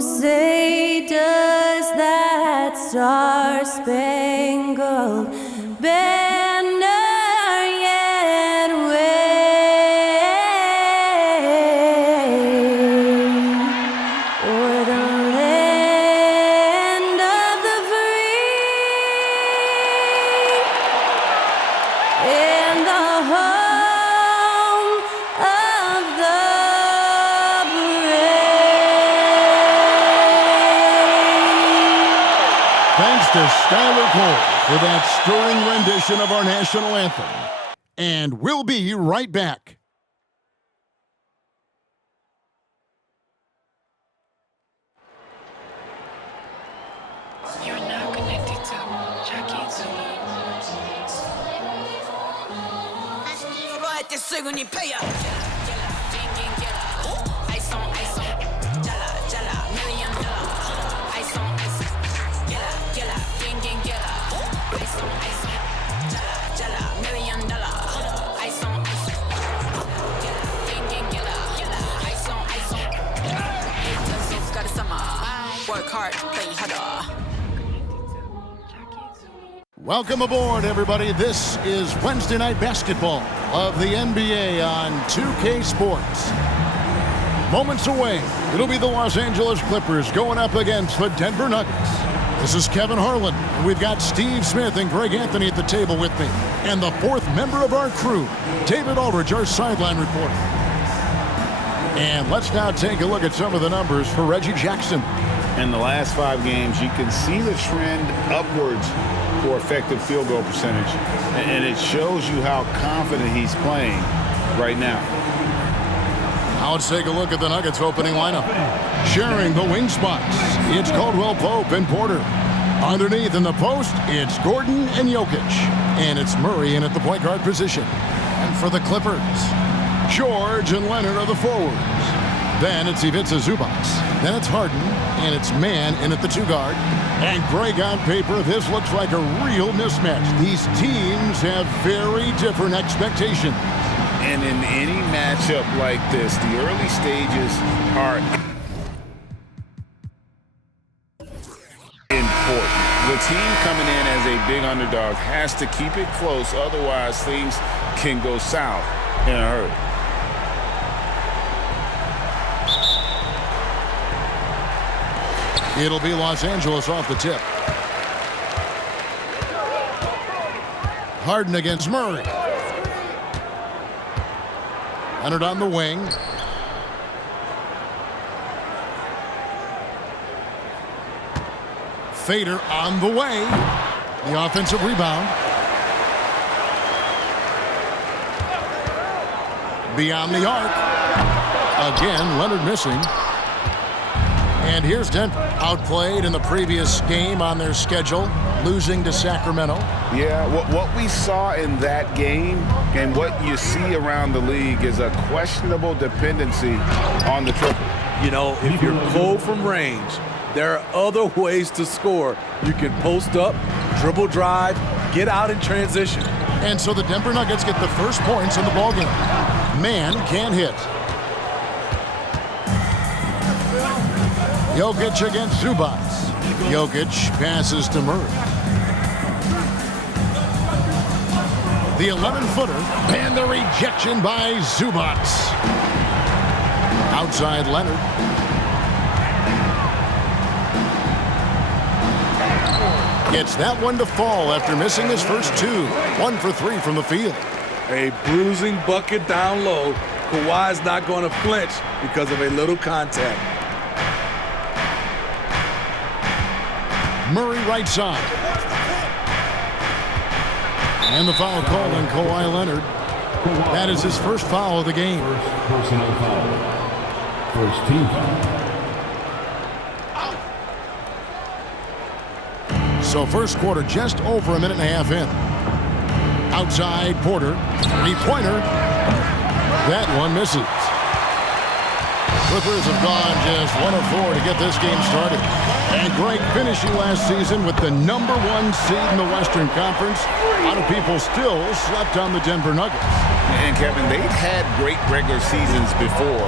say does that star-spangled banner yet wave o'er the land of the free and the home of the brave. Thanks to Skylar Cole for that stirring rendition of our national anthem. And we'll be right back. You're now connected to Jackie Zulu. Este segundo paya. Work hard, play harder. Welcome aboard, everybody. This is Wednesday Night Basketball of the NBA on 2K Sports. Moments away, it'll be the Los Angeles Clippers going up against the Denver Nuggets. This is Kevin Harlan. We've got Steve Smith and Greg Anthony at the table with me. And the fourth member of our crew, David Aldridge, our sideline reporter. And let's now take a look at some of the numbers for Reggie Jackson. In the last 5 games, you can see the trend upwards for effective field goal percentage. And it shows you how confident he's playing right now. Now let's take a look at the Nuggets opening lineup. Sharing the wing spots, it's Caldwell Pope and Porter. Underneath in the post, it's Gordon and Jokic. And it's Murray in at the point guard position. And for the Clippers, George and Leonard are the forwards. Then it's Ivica Zubac. Then it's Harden, and it's Mann in at the 2 guard. And Greg, on paper, this looks like a real mismatch. These teams have very different expectations. And in any matchup like this, the early stages are important. The team coming in as a big underdog has to keep it close, otherwise things can go south in a hurry. It'll be Los Angeles off the tip. Harden against Murray. Leonard on the wing. Fader on the way. The offensive rebound. Beyond the arc. Again, Leonard missing. And here's Denver, outplayed in the previous game on their schedule, losing to Sacramento. Yeah, what we saw in that game and what you see around the league is a questionable dependency on the triple. You know, if you're cold from range, there are other ways to score. You can post up, dribble drive, get out in transition. And so the Denver Nuggets get the first points in the ballgame. Mann can't hit. Jokic against Zubac. Jokic passes to Murray. The 11-footer and the rejection by Zubac. Outside Leonard. Gets that one to fall after missing his first 2. 1 for 3 from the field. A bruising bucket down low. Kawhi's not going to flinch because of a little contact. Murray right side. And the foul call on Kawhi Leonard. That is his first foul of the game. First personal foul. First team foul. So first quarter just over a minute and a half in. Outside Porter. 3-pointer. That one misses. Clippers have gone just 1 of 4 to get this game started. And Greg finishing last season with the #1 seed in the Western Conference. A lot of people still slept on the Denver Nuggets. And Kevin, they've had great regular seasons before.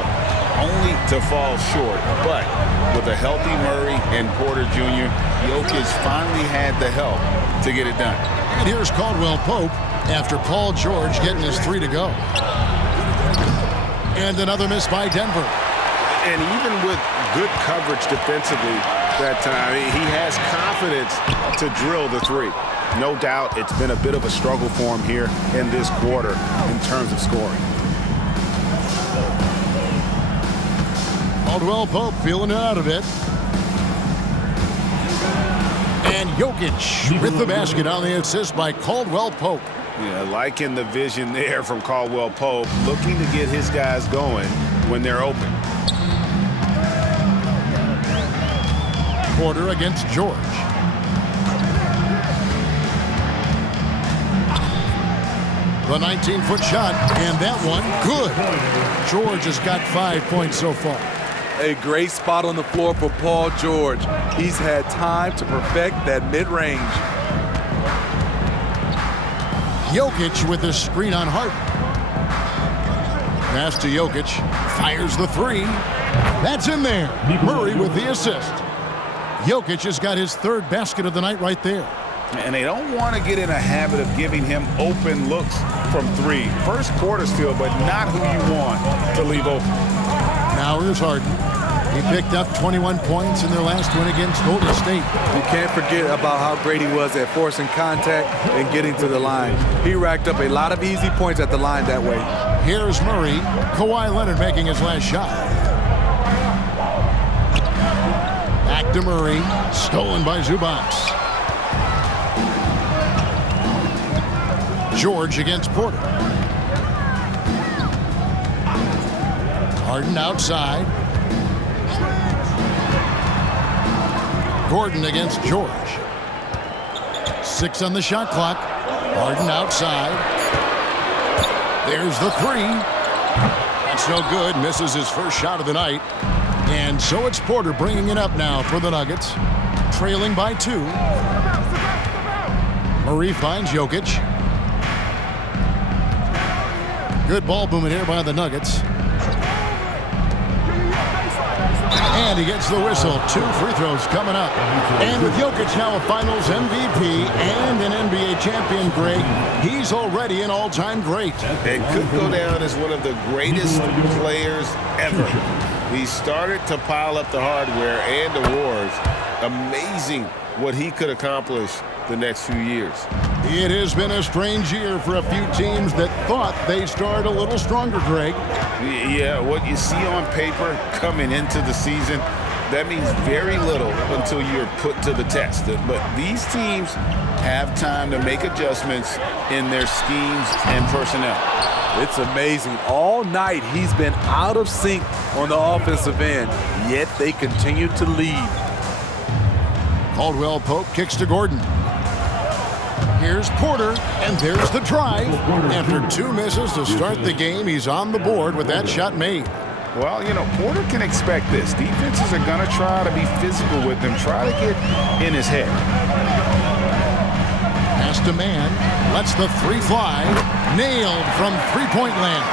only to fall short. But with a healthy Murray and Porter Jr., Jokic finally had the help to get it done. And here's Caldwell Pope after Paul George getting his 3 to go. And another miss by Denver. And even with good coverage defensively that time, he has confidence to drill the 3. No doubt it's been a bit of a struggle for him here in this quarter in terms of scoring. Caldwell Pope feeling it out a bit. And Jokic with the basket on the assist by Caldwell Pope. Yeah, liking the vision there from Caldwell Pope, looking to get his guys going when they're open. Porter against George. The 19-foot shot, and that one, good. George has got 5 points so far. A great spot on the floor for Paul George. He's had time to perfect that mid-range. Jokic with his screen on Harden. Pass to Jokic, fires the 3. That's in there. Murray with the assist. Jokic has got his 3rd basket of the night right there. And they don't want to get in a habit of giving him open looks from 3. First quarter still, but not who you want to leave open. Now here's Harden. He picked up 21 points in their last win against Golden State. You can't forget about how great he was at forcing contact and getting to the line. He racked up a lot of easy points at the line that way. Here's Murray. Kawhi Leonard making his last shot. Back to Murray. Stolen by Zubac. George against Porter. Harden outside. Gordon against George. 6 on the shot clock. Harden outside. There's the 3. That's no good. Misses his first shot of the night. And so it's Porter bringing it up now for the Nuggets. Trailing by 2. Murray finds Jokic. Good ball movement here by the Nuggets. And he gets the whistle. 2 free throws coming up. And with Jokic now a Finals MVP and an NBA champion, Greg, he's already an all-time great. And could go down as one of the greatest players ever. He started to pile up the hardware and awards. Amazing what he could accomplish the next few years. It has been a strange year for a few teams that thought they'd start a little stronger, Greg. Yeah, what you see on paper coming into the season, that means very little until you're put to the test. But these teams have time to make adjustments in their schemes and personnel. It's amazing. All night he's been out of sync on the offensive end, yet they continue to lead. Caldwell Pope kicks to Gordon. Here's Porter, and there's the drive. After 2 misses to start the game, he's on the board with that shot made. Well, you know, Porter can expect this. Defenses are going to try to be physical with him, try to get in his head. Pass to man, lets the 3 fly. Nailed from three-point land.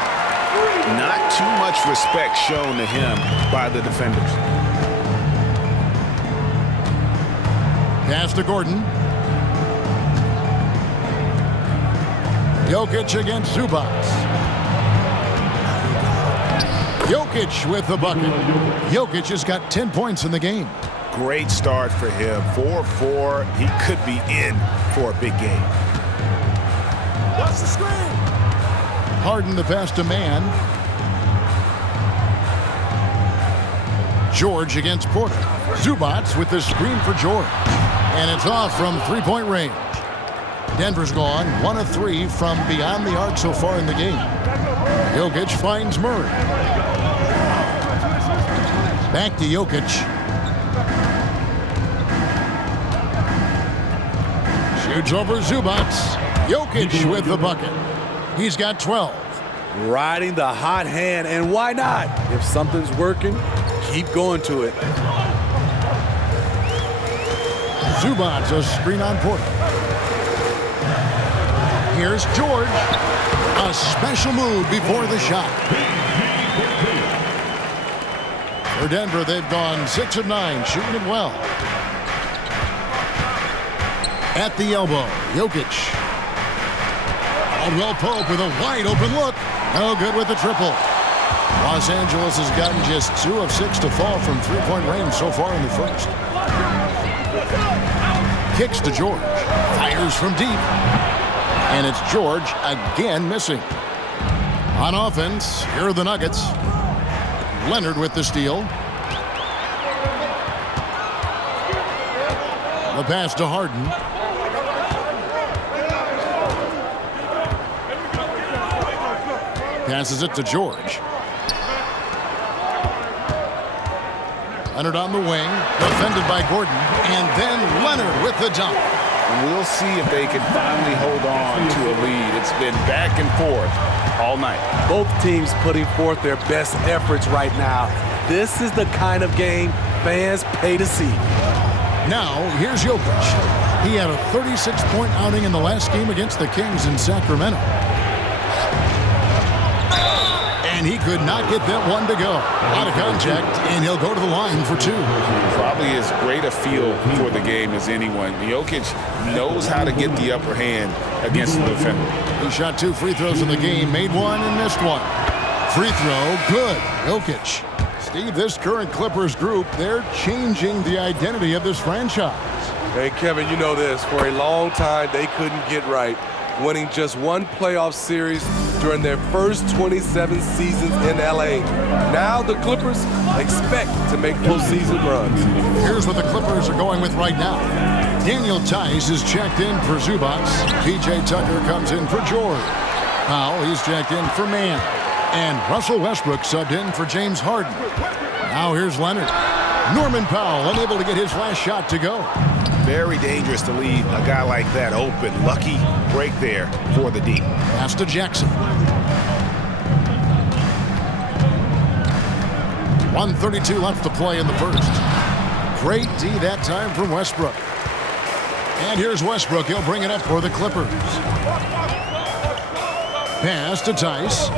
Not too much respect shown to him by the defenders. Pass to Gordon. Jokic against Zubac. Jokic with the bucket. Jokic has got 10 points in the game. Great start for him. 4-4. He could be in for a big game. Watch the screen. Harden the pass to man. George against Porter. Zubac with the screen for George. And it's off from three-point range. Denver's gone 1 of 3 from beyond the arc so far in the game. Jokic finds Murray. Back to Jokic. Shoots over Zubac. Jokic with the bucket. He's got 12. Riding the hot hand, and why not? If something's working, keep going to it. Zubac, a screen on Porter. Here's George. A special move before the shot. For Denver, they've gone 6 of 9, shooting it well. At the elbow, Jokic. Caldwell Pope with a wide open look. No good with the triple. Los Angeles has gotten just 2 of 6 to fall from three-point range so far in the first. Kicks to George. Fires from deep. And it's George again missing. On offense, here are the Nuggets. Leonard with the steal. The pass to Harden. Passes it to George. Leonard on the wing, defended by Gordon, and then Leonard with the dunk. And we'll see if they can finally hold on to a lead. It's been back and forth all night. Both teams putting forth their best efforts right now. This is the kind of game fans pay to see. Now, here's Jokic. He had a 36-point outing in the last game against the Kings in Sacramento. And he could not get that one to go. Out of contact, and he'll go to the line for 2. Probably as great a feel for the game as anyone. Jokic knows how to get the upper hand against the defender. He shot 2 free throws in the game, made 1 and missed 1. Free throw, good. Jokic. Steve, this current Clippers group, they're changing the identity of this franchise. Hey, Kevin, you know this. For a long time, they couldn't get right, winning just 1 playoff series during their first 27 seasons in L.A. Now the Clippers expect to make postseason runs. Here's what the Clippers are going with right now. Daniel Tice is checked in for Zubac. P.J. Tucker comes in for George. Powell, he's checked in for Mann. And Russell Westbrook subbed in for James Harden. Now here's Leonard. Norman Powell unable to get his last shot to go. Very dangerous to leave a guy like that open. Lucky break there for the D. Pass to Jackson. 1:32 left to play in the first. Great D that time from Westbrook. And here's Westbrook. He'll bring it up for the Clippers. Pass to Tice.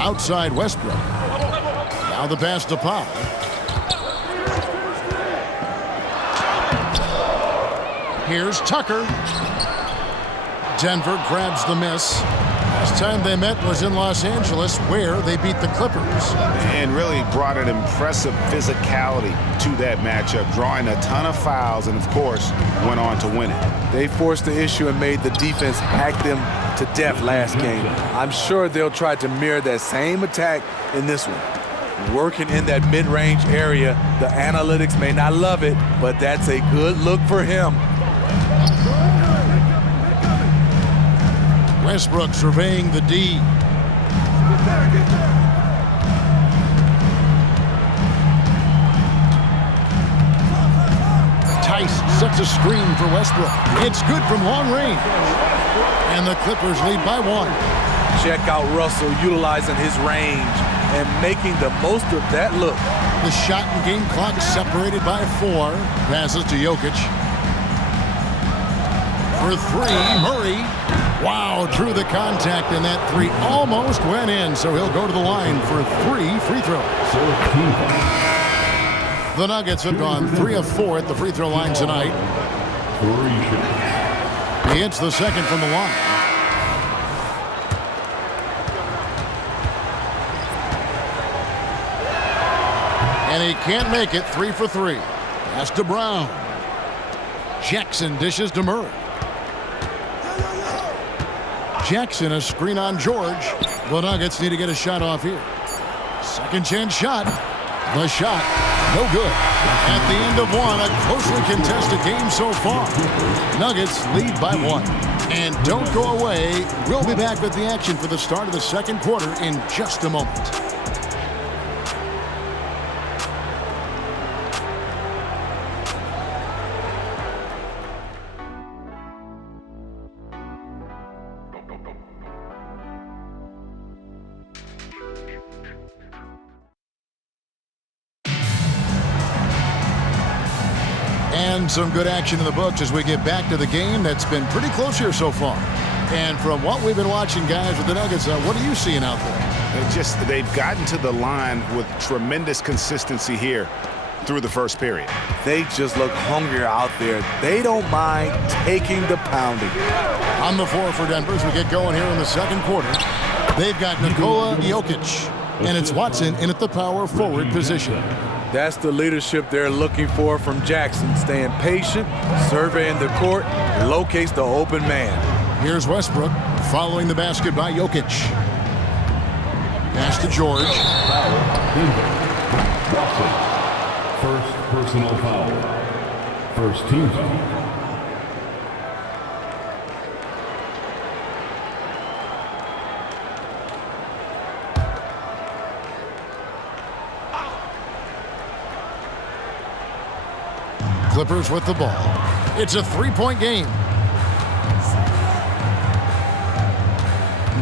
Outside Westbrook. Now the pass to Powell. Here's Tucker. Denver grabs the miss. Last time they met was in Los Angeles, where they beat the Clippers. And really brought an impressive physicality to that matchup, drawing a ton of fouls, and of course, went on to win it. They forced the issue and made the defense hack them to death last game. I'm sure they'll try to mirror that same attack in this one. Working in that mid-range area, the analytics may not love it, but that's a good look for him. Westbrook surveying the D. Tice sets a screen for Westbrook. It's good from long range. And the Clippers lead by 1. Check out Russell utilizing his range and making the most of that look. The shot and game clock separated by 4. Passes to Jokic. For 3, Murray. Wow, drew the contact, and that 3 almost went in, so he'll go to the line for 3 free throws. The Nuggets have gone 3 of 4 at the free throw line tonight. He hits the second from the line. And he can't make it. 3 for 3. Pass to Brown. Jackson dishes to Murray. Jackson, a screen on George. The Nuggets need to get a shot off here. Second chance shot. The shot, no good. At the end of 1, a closely contested game so far. Nuggets lead by 1. And don't go away. We'll be back with the action for the start of the second quarter in just a moment. And some good action in the books as we get back to the game that's been pretty close here so far. And from what we've been watching, guys, with the Nuggets, what are you seeing out there? They've gotten to the line with tremendous consistency here through the first period. They just look hungrier out there. They don't mind taking the pounding. On the floor for Denver as we get going here in the second quarter. They've got Nikola Jokic, and it's Watson in at the power forward position. That's the leadership they're looking for from Jackson. Staying patient, surveying the court, locates the open man. Here's Westbrook following the basket by Jokic. Pass to George. Watson. First personal foul. First team foul. Clippers with the ball. It's a three-point game.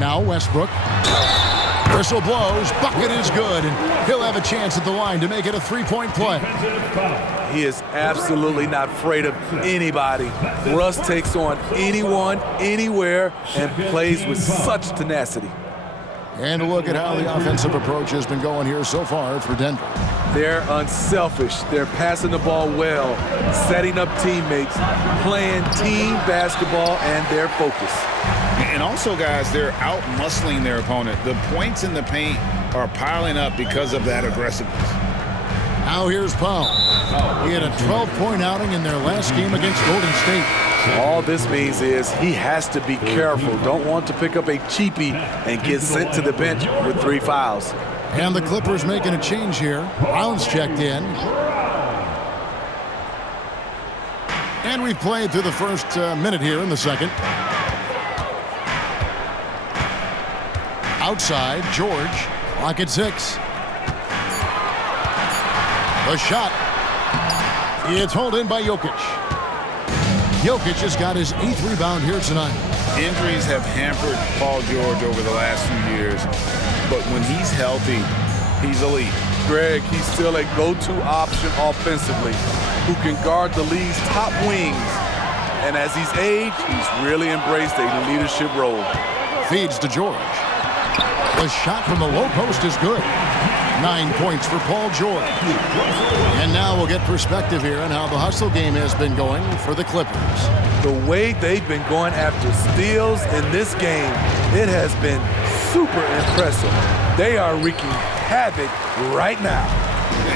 Now Westbrook. Whistle blows. Bucket is good. And he'll have a chance at the line to make it a three-point play. He is absolutely not afraid of anybody. Russ takes on anyone, anywhere, and plays with such tenacity. And a look at how the offensive approach has been going here so far for Denver. They're unselfish. They're passing the ball well, setting up teammates, playing team basketball, and their focus. And also, guys, they're out-muscling their opponent. The points in the paint are piling up because of that aggressiveness. Now here's Powell. He had a 12-point outing in their last game against Golden State. All this means is he has to be careful. Don't want to pick up a cheapie and get sent to the bench with 3 fouls. And the Clippers making a change here. Brown's checked in. And we've played through the first minute here in the second. Outside, George. Clock at 6. The shot. It's hauled in by Jokic. Jokic has got his 8th rebound here tonight. Injuries have hampered Paul George over the last few years, but when he's healthy, he's elite. Greg, he's still a go-to option offensively, who can guard the league's top wings. And as he's aged, he's really embraced a leadership role. Feeds to George. The shot from the low post is good. 9 points for Paul George. And now we'll get perspective here on how the hustle game has been going for the Clippers. The way they've been going after steals in this game, it has been super impressive. They are wreaking havoc right now.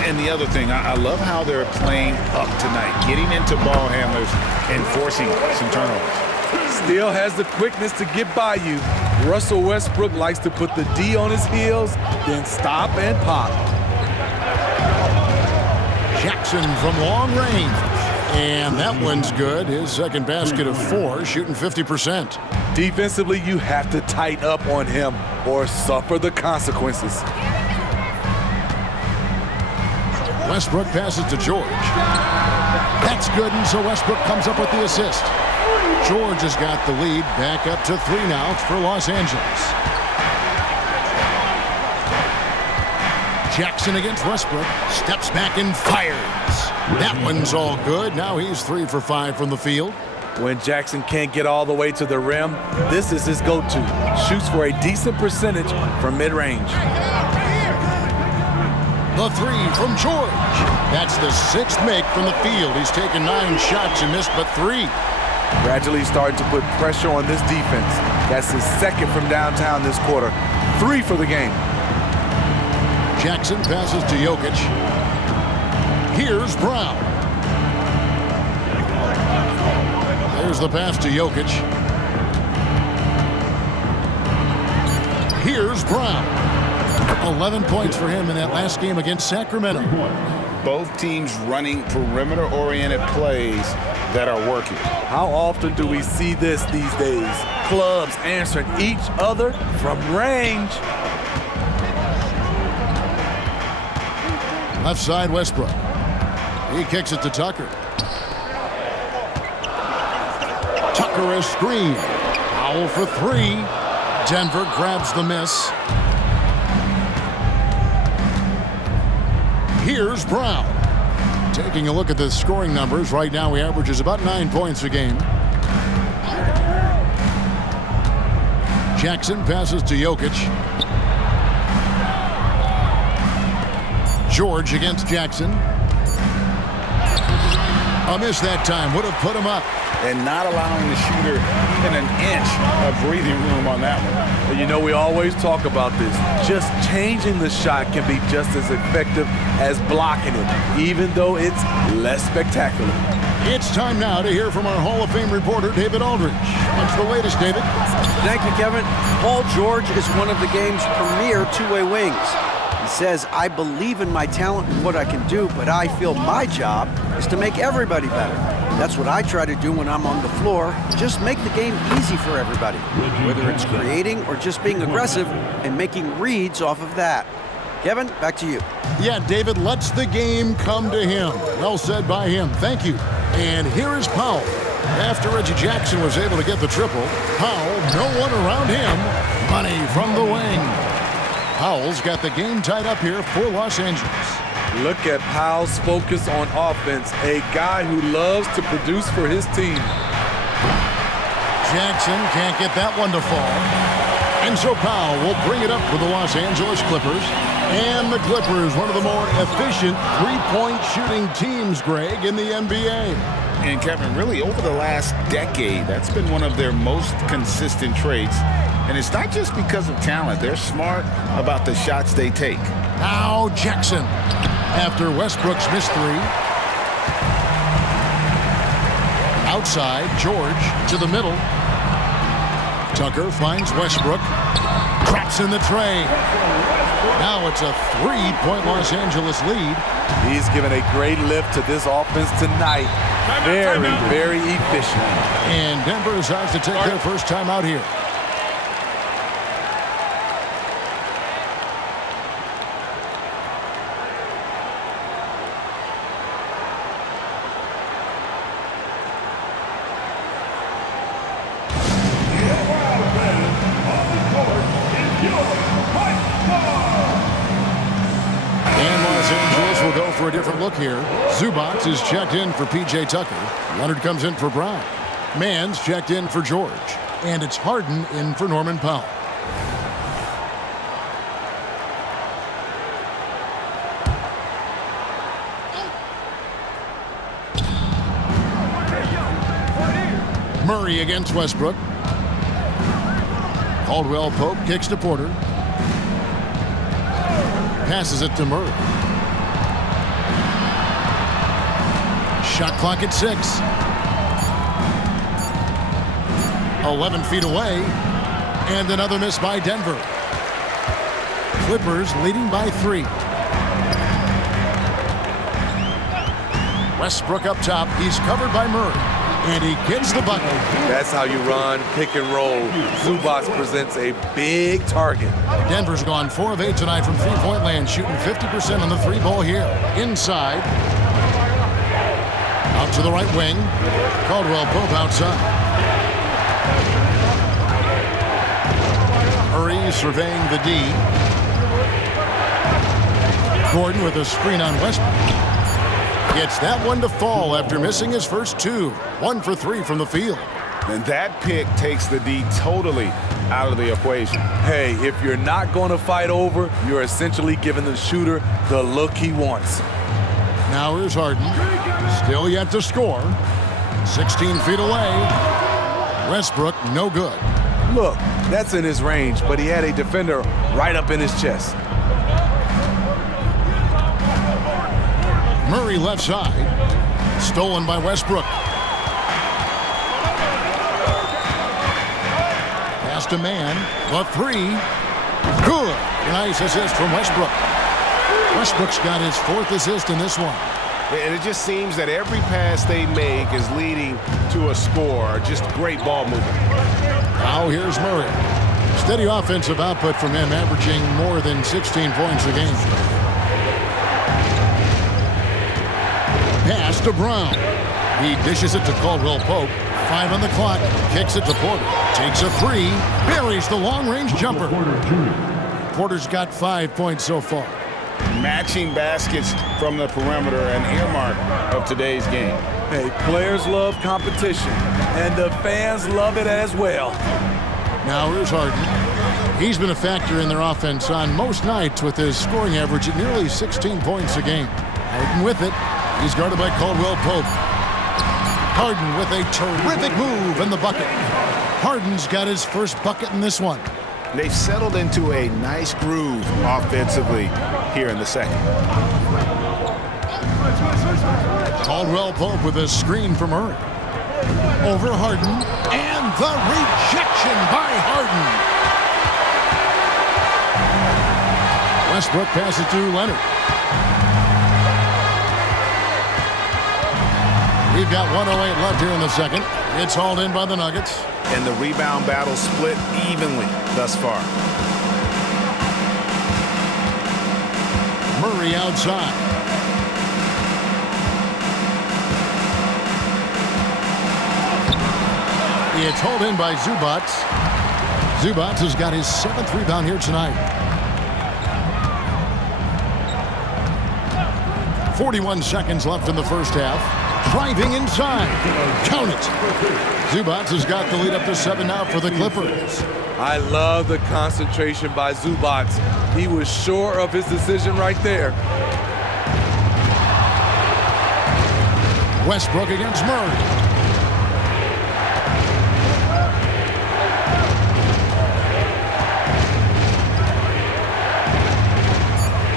And the other thing, I love how they're playing up tonight, getting into ball handlers and forcing some turnovers. Still has the quickness to get by you. Russell Westbrook likes to put the D on his heels, then stop and pop. Jackson from long range. And that one's good. His second basket of 4, shooting 50%. Defensively, you have to tighten up on him or suffer the consequences. Westbrook passes to George. That's good, and so Westbrook comes up with the assist. George has got the lead, back up to 3 now for Los Angeles. Jackson against Westbrook, steps back and fires. That one's all good. Now he's 3 for 5 from the field. When Jackson can't get all the way to the rim, this is his go-to. Shoots for a decent percentage from mid-range. The 3 from George. That's the 6th make from the field. He's taken 9 shots and missed but 3. Gradually starting to put pressure on this defense. That's his 2nd from downtown this quarter. 3 for the game. Jackson passes to Jokic. Here's Brown. There's the pass to Jokic. Here's Brown. 11 points for him in that last game against Sacramento. Both teams running perimeter-oriented plays that are working. How often do we see this these days? Clubs answering each other from range. Left side, Westbrook. He kicks it to Tucker. Tucker is screened. Foul for 3. Denver grabs the miss. Here's Brown. Taking a look at the scoring numbers, right now he averages about 9 points a game. Jackson passes to Jokic. George against Jackson. A miss that time. Would have put him up. And not allowing the shooter even an inch of breathing room on that one. You know, we always talk about this. Just changing the shot can be just as effective as blocking it, even though it's less spectacular. It's time now to hear from our Hall of Fame reporter, David Aldridge. What's the latest, David? Thank you, Kevin. Paul George is one of the game's premier two-way wings. He says, I believe in my talent and what I can do, but I feel my job is to make everybody better. That's what I try to do when I'm on the floor. Just make the game easy for everybody, whether it's creating or just being aggressive and making reads off of that. Kevin, back to you. Yeah, David lets the game come to him. Well said by him. Thank you. And here is Powell. After Reggie Jackson was able to get the triple, Powell, no one around him. Money from the wing. Powell's got the game tied up here for Los Angeles. Look at Powell's focus on offense, a guy who loves to produce for his team. Jackson can't get that one to fall. And so Powell will bring it up for the Los Angeles Clippers. And the Clippers, one of the more efficient three-point shooting teams, Greg, in the NBA. And Kevin, really over the last decade, that's been one of their most consistent traits. And it's not just because of talent. They're smart about the shots they take. Now Jackson, after Westbrook's missed three. Outside, George to the middle. Tucker finds Westbrook. Drops in the tray. Now it's a three-point Los Angeles lead. He's given a great lift to this offense tonight. Very, very efficient. And Denver decides to take their first time out here. For a different look here. Zubac is checked in for P.J. Tucker. Leonard comes in for Brown. Mann's checked in for George. And it's Harden in for Norman Powell. Murray against Westbrook. Caldwell Pope kicks to Porter. Passes it to Murray. Shot clock at 6. 11 feet away. And another miss by Denver. Clippers leading by 3. Westbrook up top. He's covered by Murray. And he gets the bucket. That's how you run pick and roll. Zubac presents a big target. Denver's gone 4 of 8 tonight from three-point land, shooting 50% on the three ball here. Inside. Out to the right wing. Caldwell Pope outside. Murray surveying the D. Gordon with a screen on Westbrook. Gets that one to fall after missing his first 2. 1 for 3 from the field. And that pick takes the D totally out of the equation. Hey, if you're not going to fight over, you're essentially giving the shooter the look he wants. Now here's Harden. Still yet to score. 16 feet away. Westbrook, no good. Look, that's in his range, but he had a defender right up in his chest. Murray left side. Stolen by Westbrook. Pass to man. The 3. Good. Nice assist from Westbrook. Westbrook's got his 4th assist in this one. And it just seems that every pass they make is leading to a score. Just great ball movement. Now here's Murray. Steady offensive output from him, averaging more than 16 points a game. Pass to Brown. He dishes it to Caldwell Pope. 5 on the clock. Kicks it to Porter. Takes a 3. Buries the long-range jumper. Porter's got 5 points so far. Matching baskets from the perimeter, an earmark of today's game. Hey, players love competition, and the fans love it as well. Now here's Harden. He's been a factor in their offense on most nights with his scoring average at nearly 16 points a game. Harden with it. He's guarded by Caldwell Pope. Harden with a terrific move in the bucket. Harden's got his first bucket in this one. They've settled into a nice groove offensively here in the second. Caldwell Pope with a screen from Murray. Over Harden, and the rejection by Harden. Westbrook passes to Leonard. We've got 1:08 left here in the second. It's hauled in by the Nuggets. And the rebound battle split evenly thus far. Murray outside. It's hauled in by Zubac. Zubac has got his 7th rebound here tonight. 41 seconds left in the first half. Driving inside. Count it. Zubac has got the lead up to 7 now for the Clippers. I love the concentration by Zubac. He was sure of his decision right there. Westbrook against Murray.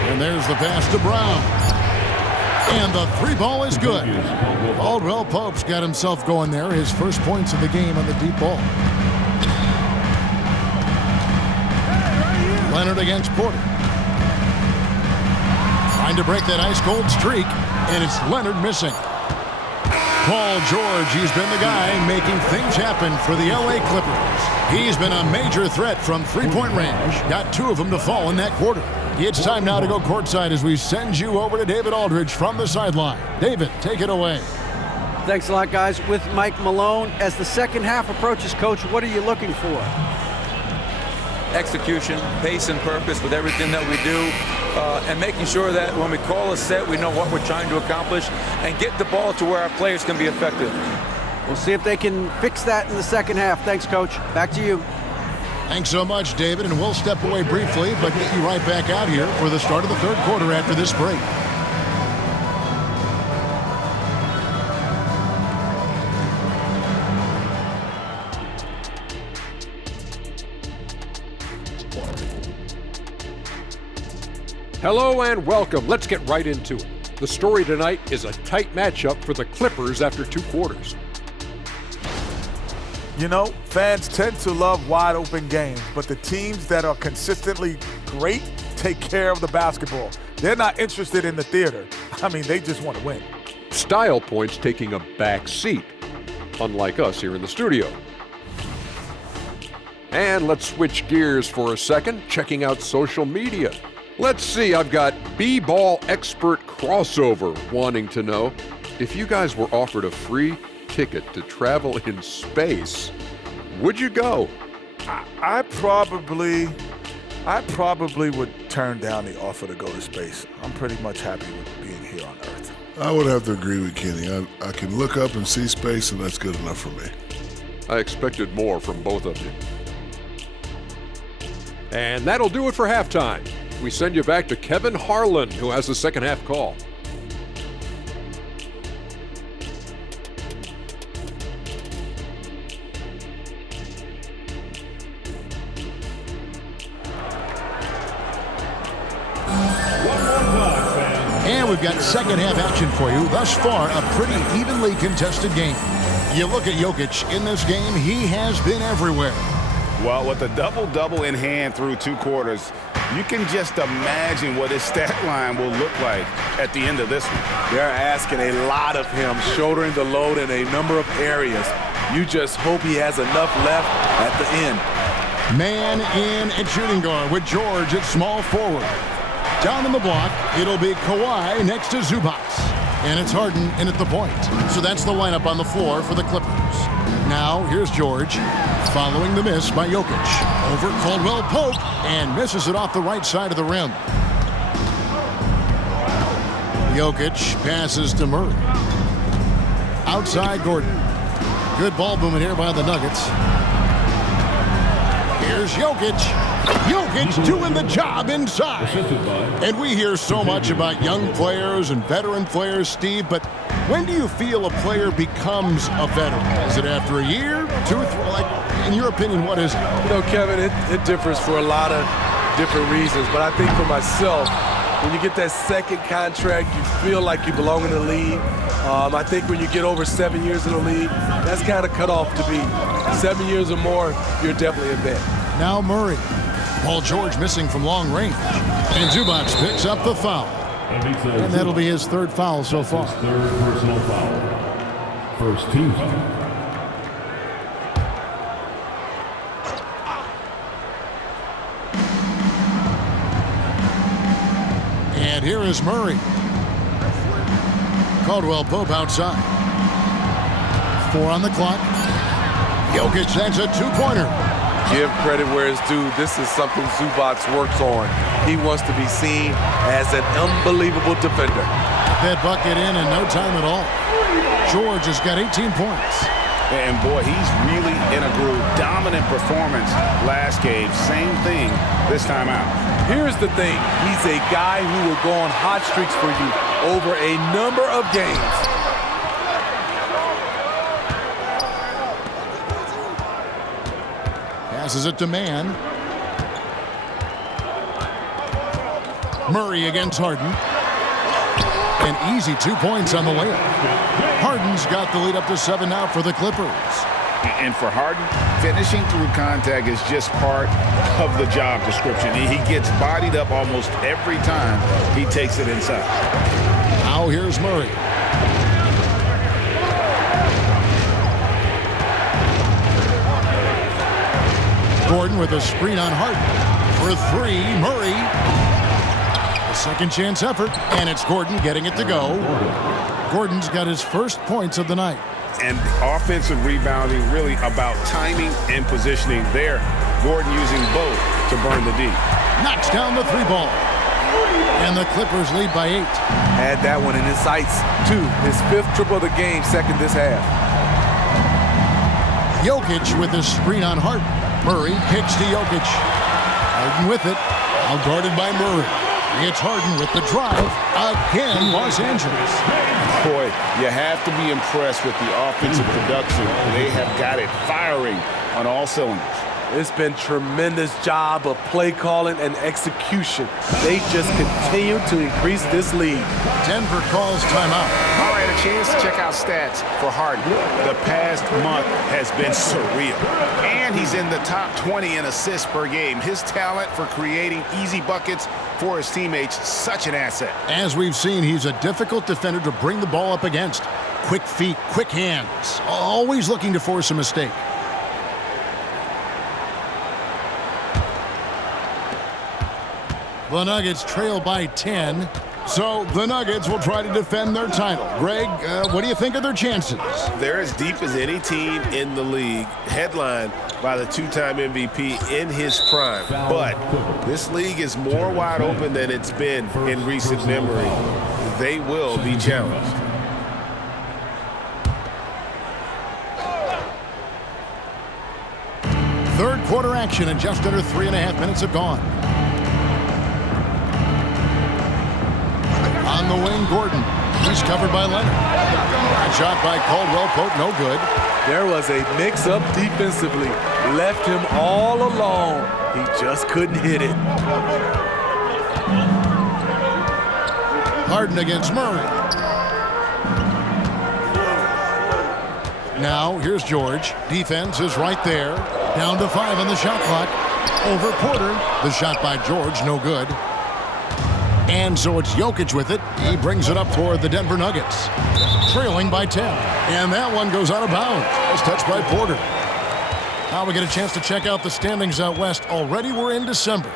And there's the pass to Brown. And the 3 ball is good. Caldwell Pope's got himself going there. His first points of the game on the deep ball. Leonard against Porter. Trying to break that ice-cold streak, and it's Leonard missing. Paul George, he's been the guy making things happen for the LA Clippers. He's been a major threat from three-point range. Got 2 of them to fall in that quarter. It's time now to go courtside as we send you over to David Aldridge from the sideline. David, take it away. Thanks a lot, guys. With Mike Malone, as the second half approaches, Coach, what are you looking for? Execution, pace, and purpose with everything that we do, and making sure that when we call a set, we know what we're trying to accomplish and get the ball to where our players can be effective. We'll see if they can fix that in the second half. Thanks, Coach. Back to you. Thanks so much, David, and we'll step away briefly, but get you right back out here for the start of the third quarter after this break. Hello and welcome. Let's get right into it. The story tonight is a tight matchup for the Clippers after 2 quarters. You know, fans tend to love wide-open games, but the teams that are consistently great take care of the basketball. They're not interested in the theater. I mean, they just want to win. Style points taking a back seat, unlike us here in the studio. And let's switch gears for a second, checking out social media. Let's see, I've got B-Ball Expert Crossover wanting to know if you guys were offered a free ticket to travel in space, would you go? I probably would turn down the offer to go to space. I'm pretty much happy with being here on Earth. I would have to agree with Kenny. I can look up and see space, and that's good enough for me. I expected more from both of you. And that'll do it for halftime. We send you back to Kevin Harlan, who has the second half call. And we've got second half action for you. Thus far, a pretty evenly contested game. You look at Jokic in this game, he has been everywhere. Well, with a double-double in hand through 2 quarters, you can just imagine what his stat line will look like at the end of this one. They're asking a lot of him, shouldering the load in a number of areas. You just hope he has enough left at the end. Man in at shooting guard with George at small forward. Down in the block, it'll be Kawhi next to Zubac. And it's Harden in at the point. So that's the lineup on the floor for the Clippers. Now, here's George, following the miss by Jokic. Over Caldwell Pope, and misses it off the right side of the rim. Jokic passes to Murray. Outside Gordon. Good ball movement here by the Nuggets. Here's Jokic. Jokic doing the job inside. And we hear so much about young players and veteran players, Steve, but when do you feel a player becomes a veteran? Is it after a year, 2 or 3? Like, in your opinion, what is it? You know, Kevin, it differs for a lot of different reasons, but I think for myself, when you get that second contract, you feel like you belong in the league. I think when you get over 7 years in the league, that's kind of cut off to be 7 years or more, you're definitely a vet. Now Murray. Paul George missing from long range. And Zubac picks up the foul. And that'll be his 3rd foul so far. His 3rd personal foul. First team foul. And here is Murray. Caldwell Pope outside. 4 on the clock. Jokic sends a 2-pointer. Give credit where it's due. This is something Zubac works on. He wants to be seen as an unbelievable defender. That bucket in no time at all. George has got 18 points. And boy, he's really in a groove. Dominant performance last game. Same thing this time out. Here's the thing. He's a guy who will go on hot streaks for you over a number of games. Passes it to Mann. Murray against Harden. An easy 2 points on the layup. Harden's got the lead up to 7 now for the Clippers. And for Harden, finishing through contact is just part of the job description. He gets bodied up almost every time he takes it inside. Now here's Murray. Gordon with a screen on Harden. For 3, Murray. A second chance effort, and it's Gordon getting it to go. Gordon's got his first points of the night. And offensive rebounding really about timing and positioning there. Gordon using both to burn the D. Knocks down the 3-ball. And the Clippers lead by 8. Had that one in his sights, too. His 5th triple of the game, second this half. Jokic with a screen on Harden. Murray kicks to Jokic. Harden with it. Now guarded by Murray. It's Harden with the drive. Again, Los Angeles. Boy, you have to be impressed with the offensive production. They have got it firing on all cylinders. It's been tremendous job of play calling and execution. They just continue to increase this lead. Denver calls timeout. All right, a chance to check out stats for Harden. The past month has been surreal. And he's in the top 20 in assists per game. His talent for creating easy buckets for his teammates, such an asset. As we've seen, he's a difficult defender to bring the ball up against. Quick feet, quick hands, always looking to force a mistake. The Nuggets trail by 10. So the Nuggets will try to defend their title. Greg, what do you think of their chances? They're as deep as any team in the league, headlined by the 2-time MVP in his prime. But this league is more wide open than it's been in recent memory. They will be challenged. Third quarter action, and just under 3.5 minutes have gone. On the wing, Gordon. He's covered by Leonard. A shot by Caldwell Pope, no good. There was a mix-up defensively. Left him all alone. He just couldn't hit it. Harden against Murray. Now, here's George. Defense is right there. Down to 5 on the shot clock. Over Porter. The shot by George, no good. And so it's Jokic with it. He brings it up for the Denver Nuggets. Trailing by 10. And that one goes out of bounds. It's touched by Porter. Now we get a chance to check out the standings out west. Already we're in December.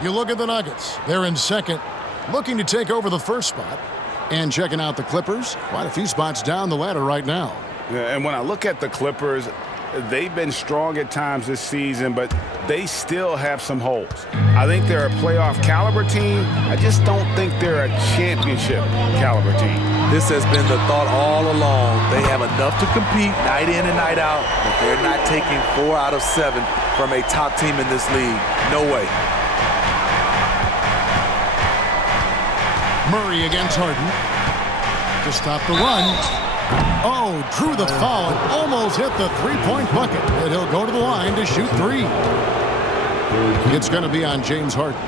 You look at the Nuggets. They're in second, looking to take over the first spot. And checking out the Clippers, quite a few spots down the ladder right now. Yeah, and when I look at the Clippers, they've been strong at times this season, but they still have some holes. I think they're a playoff caliber team. I just don't think they're a championship caliber team. This has been the thought all along. They have enough to compete night in and night out, but they're not taking 4 out of 7 from a top team in this league. No way. Murray against Harden to stop the run. Oh, drew the foul and almost hit the three-point bucket. And he'll go to the line to shoot 3. It's going to be on James Harden.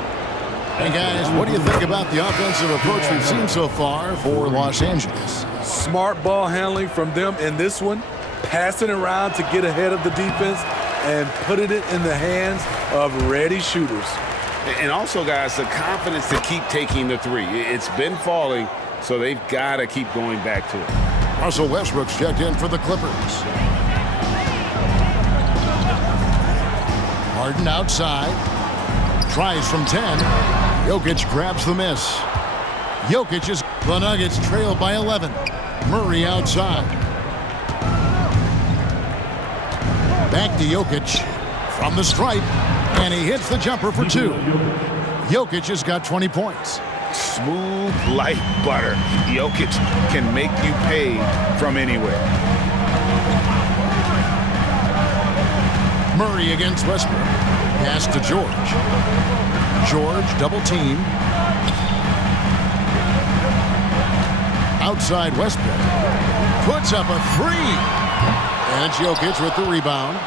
Hey, guys, what do you think about the offensive approach we've seen so far for Los Angeles? Smart ball handling from them in this one, passing around to get ahead of the defense and putting it in the hands of ready shooters. And also, guys, the confidence to keep taking the 3. It's been falling, so they've got to keep going back to it. Russell Westbrook's checked in for the Clippers. Harden outside. Tries from 10. Jokic grabs the miss. Jokic is the Nuggets trail by 11. Murray outside. Back to Jokic from the stripe. And he hits the jumper for 2. Jokic has got 20 points. Smooth like butter. Jokic can make you pay from anywhere. Murray against Westbrook. Pass to George. George double team. Outside Westbrook. Puts up a 3. And it's Jokic with the rebound.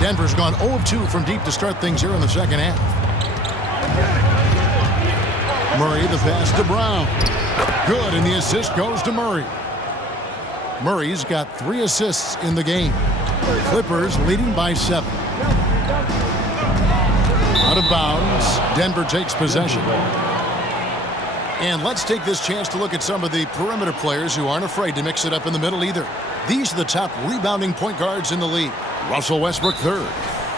Denver's gone 0 of 2 from deep to start things here in the second half. Murray the pass to Brown. Good, and the assist goes to Murray. Murray's got 3 assists in the game. Clippers leading by 7. Out of bounds. Denver takes possession. And let's take this chance to look at some of the perimeter players who aren't afraid to mix it up in the middle either. These are the top rebounding point guards in the league. Russell Westbrook third.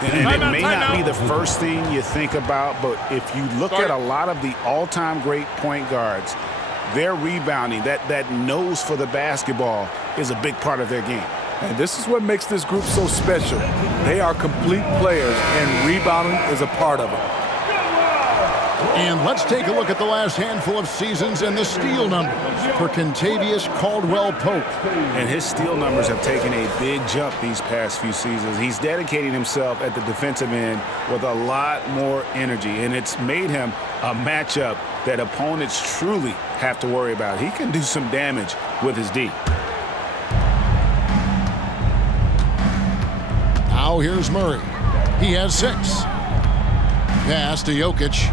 And it may not be the first thing you think about, but if you look at a lot of the all-time great point guards, their rebounding, that nose for the basketball is a big part of their game. And this is what makes this group so special. They are complete players, and rebounding is a part of it. And let's take a look at the last handful of seasons and the steal numbers for Kentavious Caldwell-Pope. And his steal numbers have taken a big jump these past few seasons. He's dedicating himself at the defensive end with a lot more energy, and it's made him a matchup that opponents truly have to worry about. He can do some damage with his D. Now here's Murray. He has 6. Pass to Jokic.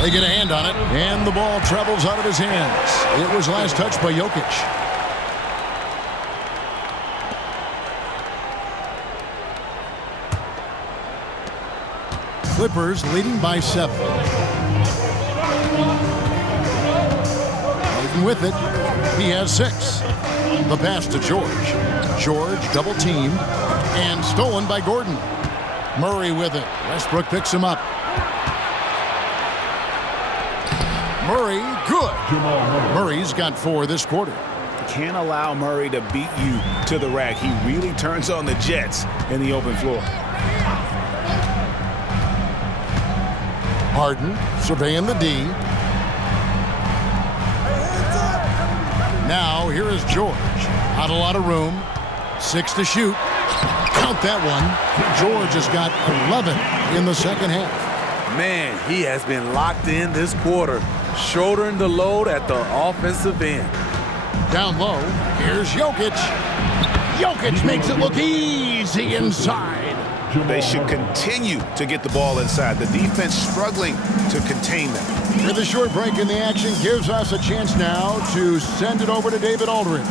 They get a hand on it, and the ball travels out of his hands. It was last touched by Jokic. Clippers leading by 7. Harden with it. He has 6. The pass to George. George double teamed and stolen by Gordon. Murray with it. Westbrook picks him up. Murray, good. Murray's got 4 this quarter. Can't allow Murray to beat you to the rack. He really turns on the Jets in the open floor. Harden surveying the D. Now here is George. Not a lot of room. 6 to shoot. Count that one. George has got 11 in the second half. Man, he has been locked in this quarter, shouldering the load at the offensive end. Down low, here's Jokic. Jokic makes it look easy inside. They should continue to get the ball inside. The defense struggling to contain them. And the short break in the action gives us a chance now to send it over to David Aldridge.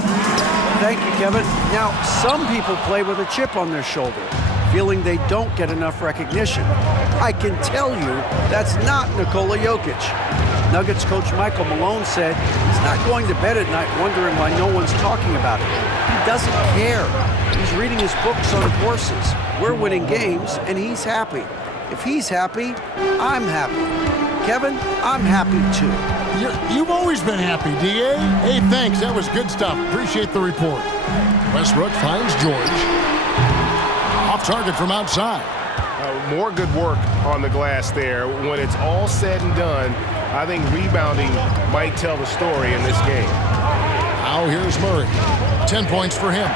Thank you, Kevin. Now, some people play with a chip on their shoulder, feeling they don't get enough recognition. I can tell you that's not Nikola Jokic. Nuggets coach Michael Malone said he's not going to bed at night wondering why no one's talking about it. He doesn't care. He's reading his books on horses. We're winning games, and he's happy. If he's happy, I'm happy. Kevin, I'm happy too. You've always been happy, D.A. Hey, thanks. That was good stuff. Appreciate the report. Westbrook finds George. Off target from outside. More good work on the glass there. When it's all said and done, I think rebounding might tell the story in this game. Now here's Murray. 10 points for him.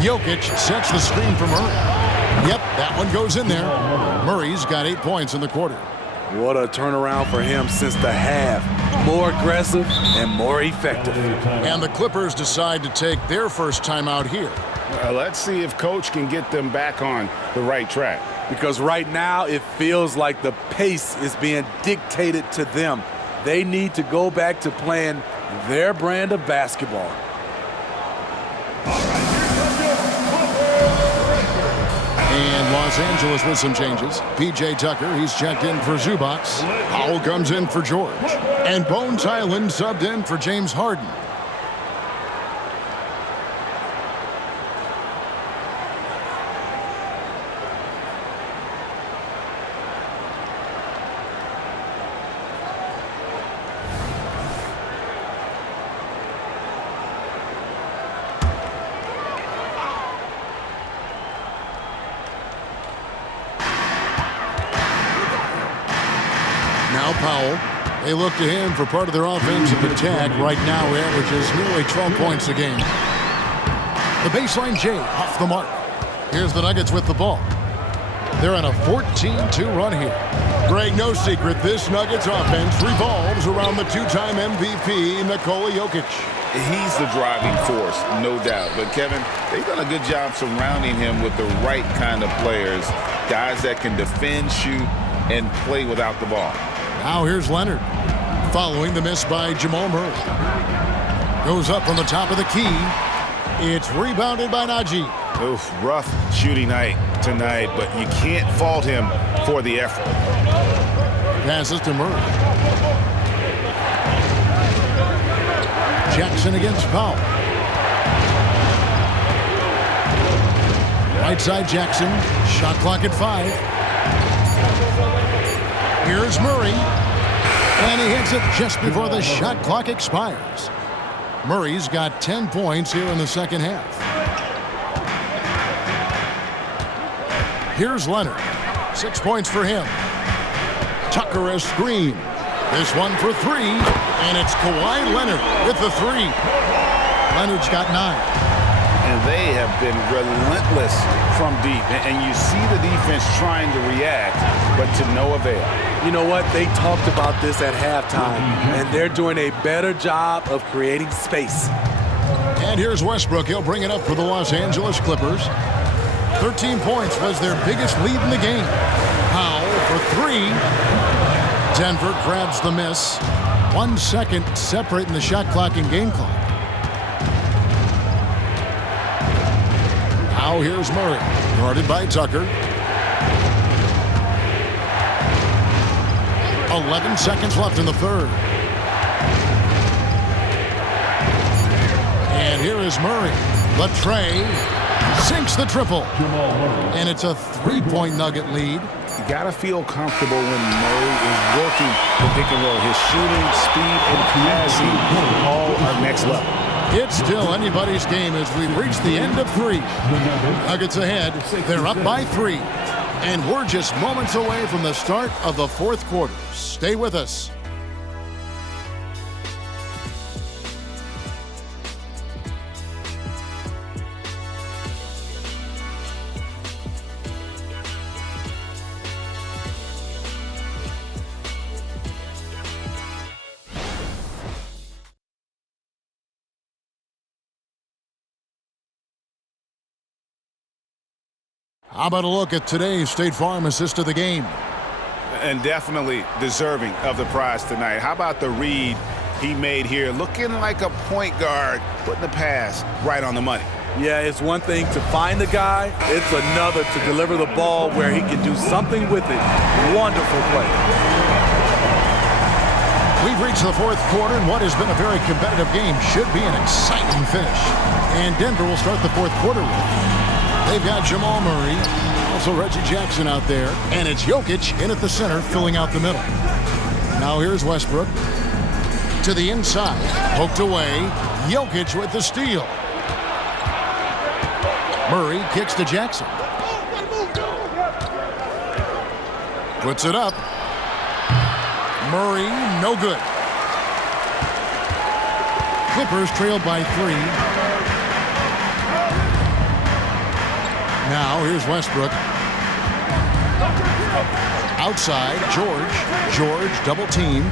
Jokic sets the screen for Murray. Yep, that one goes in there. Murray's got 8 points in the quarter. What a turnaround for him since the half. More aggressive and more effective. And the Clippers decide to take their first timeout here. Let's see if Coach can get them back on the right track. Because right now it feels like the pace is being dictated to them. They need to go back to playing their brand of basketball. And Los Angeles with some changes. P.J. Tucker, he's checked in for Zubac. Powell comes in for George. And Bones Hyland subbed in for James Harden. Now Powell. They look to him for part of their offensive attack. Right now, he averages nearly 12 points a game. The baseline J off the mark. Here's the Nuggets with the ball. They're on a 14-2 run here. Greg, no secret, this Nuggets offense revolves around the two-time MVP, Nikola Jokic. He's the driving force, no doubt. But, Kevin, they've done a good job surrounding him with the right kind of players, guys that can defend, shoot, and play without the ball. Now here's Leonard, following the miss by Jamal Murray. Goes up on the top of the key. It's rebounded by Najee. Oof, rough shooting night tonight, but you can't fault him for the effort. Passes to Murray. Jackson against Powell. Right side Jackson. Shot clock at 5. Here's Murray. And he hits it just before the shot clock expires. Murray's got 10 points here in the second half. Here's Leonard. 6 points for him. Tucker a screen. This one for 3. And it's Kawhi Leonard with the 3. Leonard's got 9. And they have been relentless from deep. And you see the defense trying to react, but to no avail. You know what? They talked about this at halftime, and they're doing a better job of creating space. And here's Westbrook. He'll bring it up for the Los Angeles Clippers. 13 points was their biggest lead in the game. Powell for 3. Denver grabs the miss. 1 second separating the shot clock and game clock. Now here's Murray, guarded by Tucker. 11 seconds left in the third. And here is Murray. Latrey sinks the triple. And it's a 3-point Nugget lead. You got to feel comfortable when Murray is working the pick and roll. His shooting, speed, and passing all are next level. It's still anybody's game as we've reached the end of 3. Nuggets ahead. They're up by 3. And we're just moments away from the start of the fourth quarter. Stay with us. How about a look at today's State Farm assist of the game? And definitely deserving of the prize tonight. How about the read he made here? Looking like a point guard, putting the pass right on the money. Yeah, it's one thing to find the guy. It's another to deliver the ball where he can do something with it. Wonderful play. We've reached the fourth quarter, and what has been a very competitive game should be an exciting finish. And Denver will start the fourth quarter with. They've got Jamal Murray, also Reggie Jackson out there, and it's Jokic in at the center, filling out the middle. Now here's Westbrook to the inside, poked away. Jokic with the steal. Murray kicks to Jackson. Puts it up. Murray, no good. Clippers trail by 3. Now here's Westbrook. Outside, George. George double team.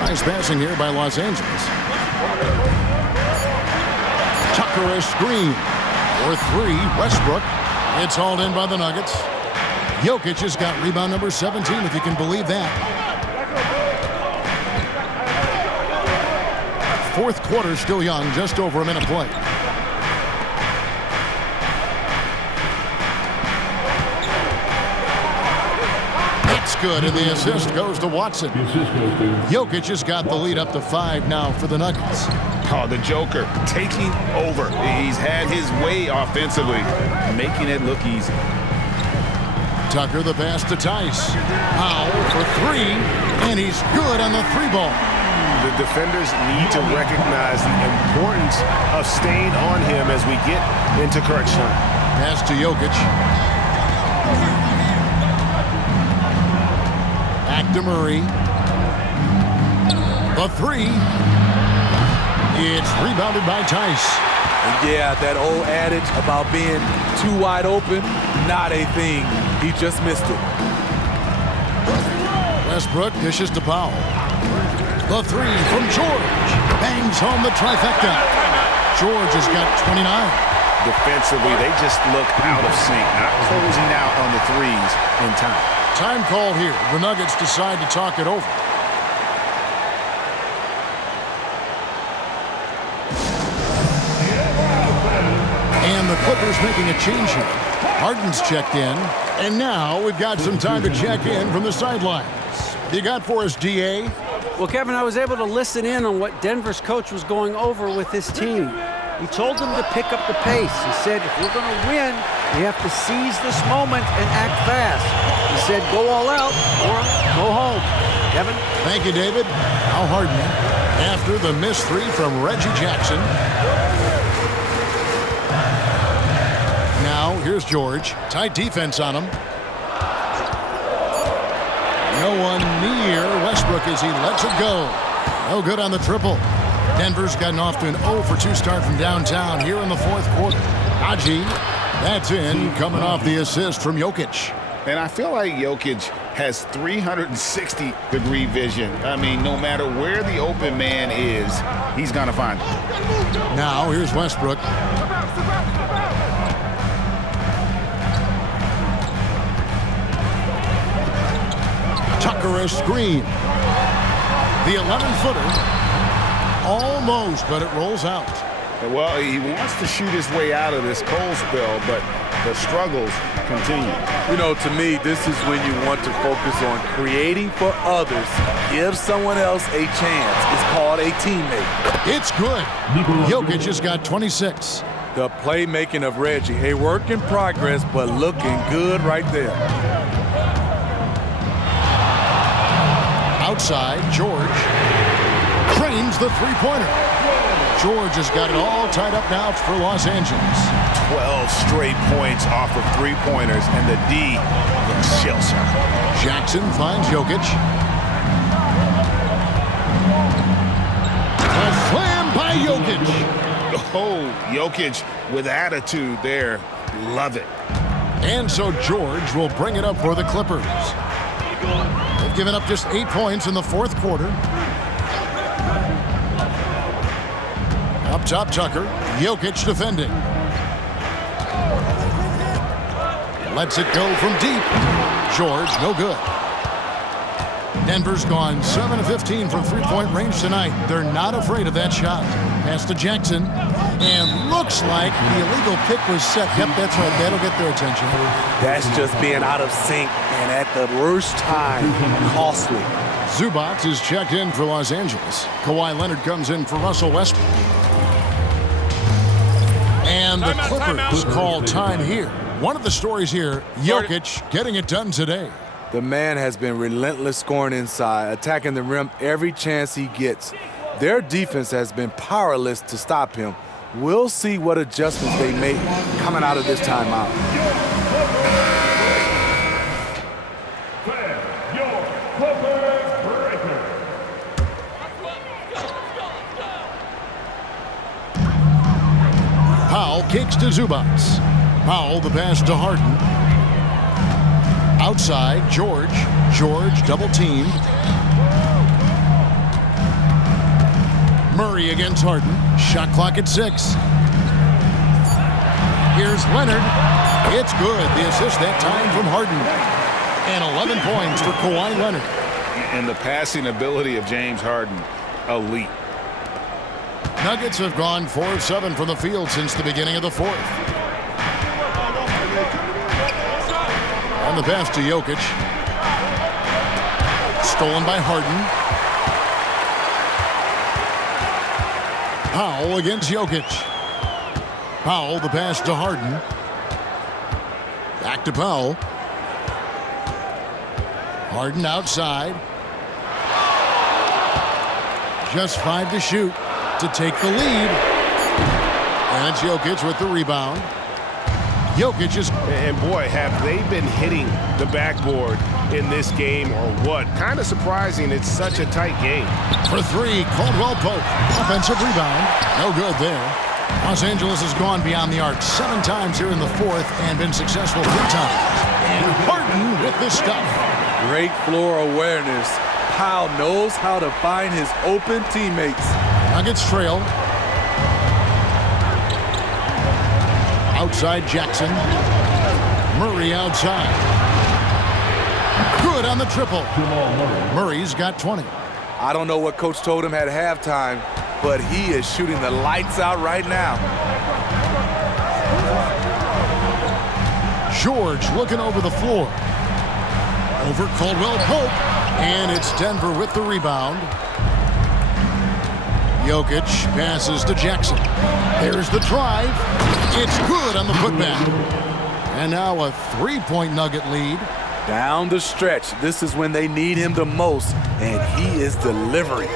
Nice passing here by Los Angeles. Tucker a screen for 3. Westbrook. It's hauled in by the Nuggets. Jokic has got rebound number 17, if you can believe that. Fourth quarter still young, just over a minute play. That's good, and the assist goes to Watson. Jokic has got the lead up to 5 now for the Nuggets. Oh, the Joker taking over. He's had his way offensively, making it look easy. Tucker the pass to Tice. Powell for 3, and he's good on the 3-ball. The defenders need to recognize the importance of staying on him as we get into crunch time. Pass to Jokic. Back to Murray. The 3. It's rebounded by Tice. Yeah, that old adage about being too wide open, not a thing. He just missed it. Westbrook dishes to Powell. The 3 from George. Bangs home the trifecta. George has got 29. Defensively, they just look out of sync, not closing out on the threes in time. Time call here. The Nuggets decide to talk it over. And the Clippers making a change here. Harden's checked in. And now we've got some time to check in from the sidelines. You got for us, D.A.? Well, Kevin, I was able to listen in on what Denver's coach was going over with his team. He told them to pick up the pace. He said, if we're going to win, we have to seize this moment and act fast. He said, go all out or go home. Kevin? Thank you, David. Al Harden, after the missed 3 from Reggie Jackson. Now, here's George. Tight defense on him. No one near Westbrook as he lets it go. No good on the triple. Denver's gotten off to an 0-for-2 start from downtown here in the fourth quarter. Haji, that's in, coming off the assist from Jokic. And I feel like Jokic has 360-degree vision. I mean, no matter where the open man is, he's going to find it. Now, here's Westbrook. Tucker a screen. The 11-footer. Almost, but it rolls out. Well, he wants to shoot his way out of this cold spell, but the struggles continue. You know, to me, this is when you want to focus on creating for others. Give someone else a chance. It's called a teammate. It's good. Jokic has got 26. The playmaking of Reggie, a work in progress, but looking good right there. Outside, George cranes the three-pointer. George has got it all tied up now for Los Angeles. 12 straight points off of three-pointers, and the D looks shell-shocked. Jackson finds Jokic. A slam by Jokic. Oh, Jokic with attitude there. Love it. And so George will bring it up for the Clippers. They've given up just 8 points in the fourth quarter. Up top, Tucker. Jokic defending. Lets it go from deep. George, no good. Denver's gone 7 of 15 from three-point range tonight. They're not afraid of that shot. Pass to Jackson. And looks like the illegal pick was set. Yep, that's right. That'll get their attention. That's just being out of sync and at the worst time, costly. Zubac is checked in for Los Angeles. Kawhi Leonard comes in for Russell Westbrook. And the Clippers call time here. One of the stories here, Jokic getting it done today. The man has been relentless scoring inside, attacking the rim every chance he gets. Their defense has been powerless to stop him. We'll see what adjustments they make coming out of this timeout. kicks to Zubats. Powell, the pass to Harden. Outside, George. George double-teamed. Murray against Harden. Shot clock at 6. Here's Leonard. It's good. The assist that time from Harden. And 11 points for Kawhi Leonard. And the passing ability of James Harden, elite. Nuggets have gone 4 of 7 from the field since the beginning of the fourth. And the pass to Jokic. Stolen by Harden. Powell against Jokic. Powell, the pass to Harden. Back to Powell. Harden outside. Just 5 to shoot to take the lead. And it's Jokic with the rebound. Jokic is... And boy, have they been hitting the backboard in this game or what? Kind of surprising. It's such a tight game. For 3, Caldwell Pope. Offensive rebound. No good there. Los Angeles has gone beyond the arc 7 times here in the fourth and been successful 3 times. And Harden with the stuff. Great floor awareness. Powell knows how to find his open teammates. Nuggets trail. Outside Jackson. Murray outside. Good on the triple. Murray's got 20. I don't know what Coach told him at halftime, but he is shooting the lights out right now. George looking over the floor. Over Caldwell Pope. And it's Denver with the rebound. Jokic passes to Jackson. There's the drive. It's good on the putback. And now a 3-point Nugget lead. Down the stretch, this is when they need him the most, and he is delivering.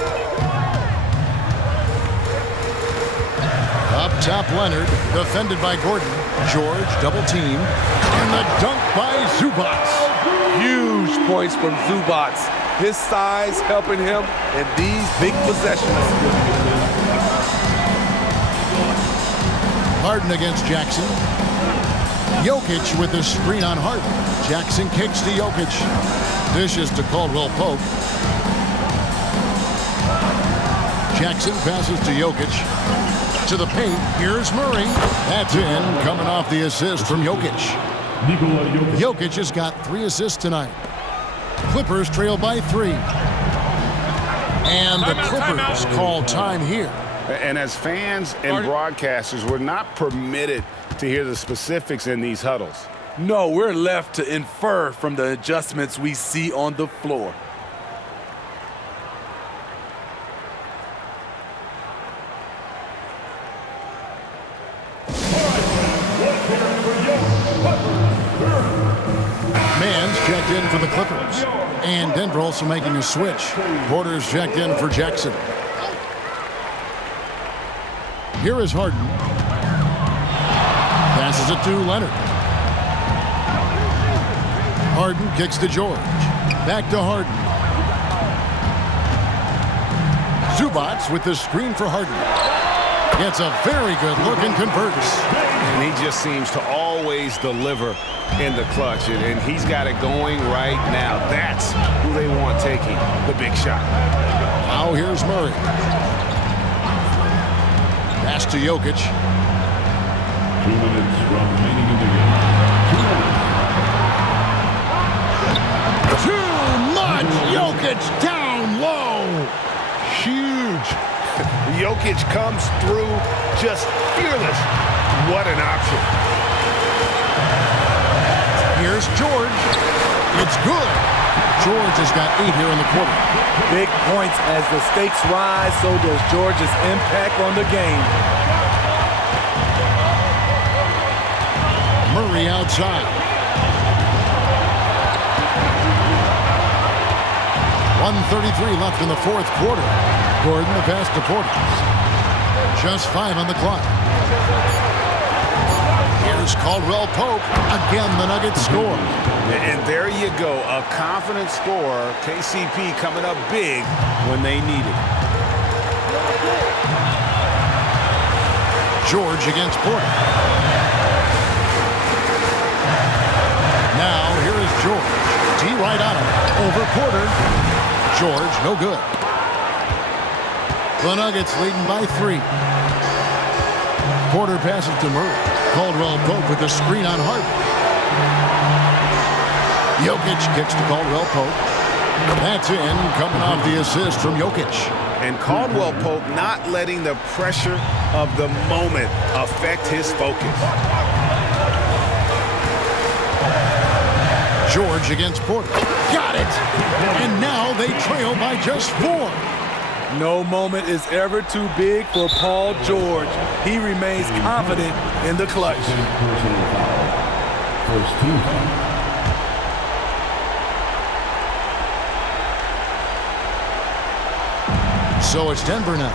Up top, Leonard, defended by Gordon. George double-teamed. And the dunk by Zubats. Huge points from Zubats. His size helping him in these big possessions. Harden against Jackson. Jokic with the screen on Harden. Jackson kicks to Jokic. Dishes to Caldwell Pope. Jackson passes to Jokic. To the paint. Here's Murray. That's in, coming off the assist from Jokic. Jokic has got 3 assists tonight. Clippers trail by 3. And the Clippers call time here. And as fans and broadcasters, we're not permitted to hear the specifics in these huddles. No, we're left to infer from the adjustments we see on the floor. Mann's checked in for the Clippers. And Denver also making a switch. Porter's checked in for Jackson. Here is Harden. Passes it to Leonard. Harden kicks to George. Back to Harden. Zubats with the screen for Harden. Gets a very good look and converts. And he just seems to always deliver in the clutch. And he's got it going right now. That's who they want taking the big shot. Now here's Murray. Pass to Jokic. 2 minutes remaining in the game. 2 minutes. Too much! Jokic down low. Huge. Jokic comes through just fearless. What an option. Here's George. It's good. George has got 8 here in the quarter. Big points as the stakes rise, so does George's impact on the game. Murray outside. 1:33 left in the fourth quarter. Gordon the pass to Porter. Just 5 on the clock. Here's Caldwell Pope. Again, the Nuggets score. And there you go, a confident scorer. KCP coming up big when they need it. George against Porter. Now, here is George. D right on him. Over Porter. George, no good. The Nuggets leading by 3. Porter passes to Murray. Caldwell Pope with the screen on Harden. Jokic kicks to Caldwell Pope. That's in, coming off the assist from Jokic. And Caldwell Pope not letting the pressure of the moment affect his focus. George against Porter. Got it! And now they trail by just 4. No moment is ever too big for Paul George. He remains confident in the clutch. First team foul. So it's Denver now.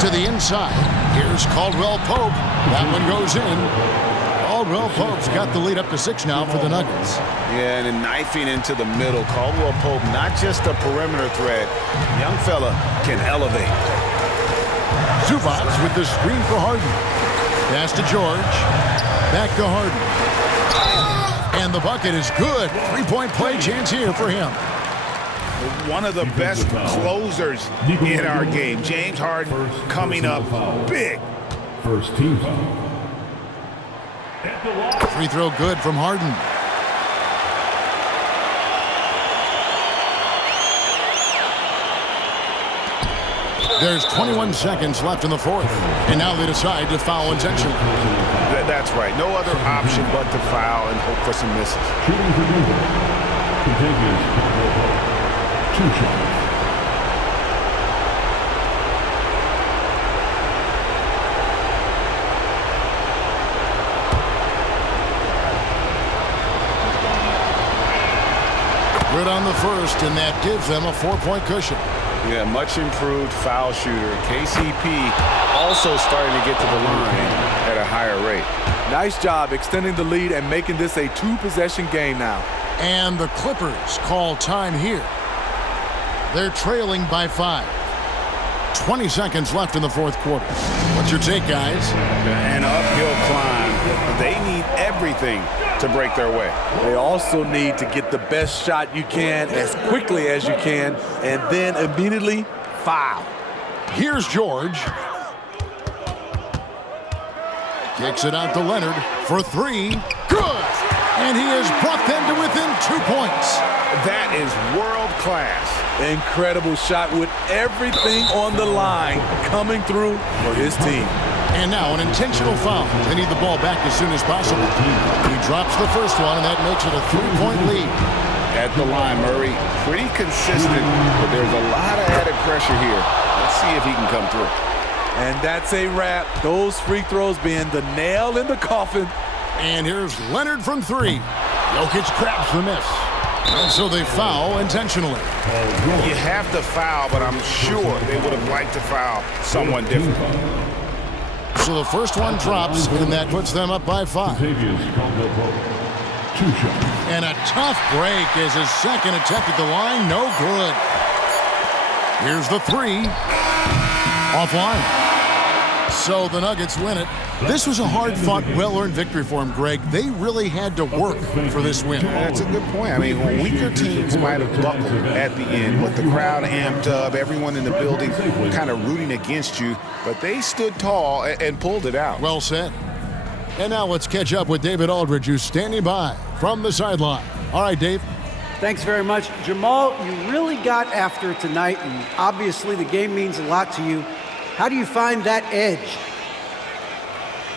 To the inside. Here's Caldwell Pope. That one goes in. Caldwell Pope's got the lead up to 6 now for the Nuggets. Yeah, and then knifing into the middle. Caldwell Pope, not just a perimeter threat. Young fella can elevate. Zubac with the screen for Harden. Pass to George. Back to Harden. And the bucket is good. 3-point play chance here for him. One of the best closers in our game. James Harden coming up big. First team foul. Free throw good from Harden. There's 21 seconds left in the fourth. And now they decide to foul intentionally. That's right. No other option but to foul and hope for some misses. Shooting for Denver. Contagious. 2 shots. Good on the first, and that gives them a 4-point cushion. Yeah, much improved foul shooter. KCP also starting to get to the line at a higher rate. Nice job extending the lead and making this a 2-possession game now. And the Clippers call time here. They're trailing by 5. 20 seconds left in the fourth quarter. What's your take, guys? An uphill climb. They need everything to break their way. They also need to get the best shot you can as quickly as you can and then immediately foul. Here's George. Kicks it out to Leonard for 3. Good! And he has brought them to within 2 points. That is world class. Incredible shot with everything on the line coming through for his team. And now an intentional foul. They need the ball back as soon as possible. He drops the first one, and that makes it a 3-point lead. At the line, Murray, pretty consistent, but there's a lot of added pressure here. Let's see if he can come through. And that's a wrap. Those free throws being the nail in the coffin. And here's Leonard from 3. Jokic grabs the miss. And so they foul intentionally. You have to foul, but I'm sure they would have liked to foul someone different. So the first one drops, and that puts them up by 5. 2 shots. And a tough break as his second attempt at the line, no good. Here's the 3. Offline. So the Nuggets win it. This was a hard-fought, well-earned victory for them, Greg. They really had to work for this win. That's a good point. I mean, weaker teams might have buckled at the end, but the crowd amped up, everyone in the building kind of rooting against you, but they stood tall and pulled it out. Well said. And now let's catch up with David Aldridge, who's standing by from the sideline. All right, Dave. Thanks very much. Jamal, you really got after it tonight, and obviously the game means a lot to you. How do you find that edge?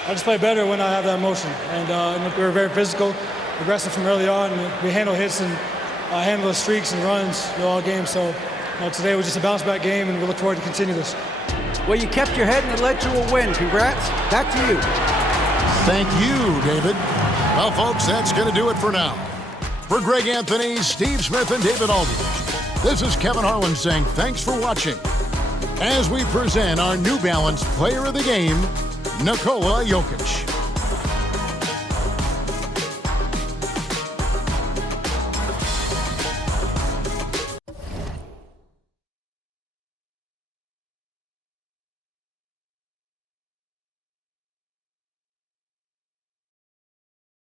I just play better when I have that motion. And we were very physical, aggressive from early on. And we handle hits and handle the streaks and runs all game. So today was just a bounce-back game, and we look forward to continue this. Well, you kept your head, and it led to a win. Congrats. Back to you. Thank you, David. Well, folks, that's going to do it for now. For Greg Anthony, Steve Smith, and David Aldridge, this is Kevin Harlan saying thanks for watching as we present our New Balance Player of the Game, Nikola Jokic.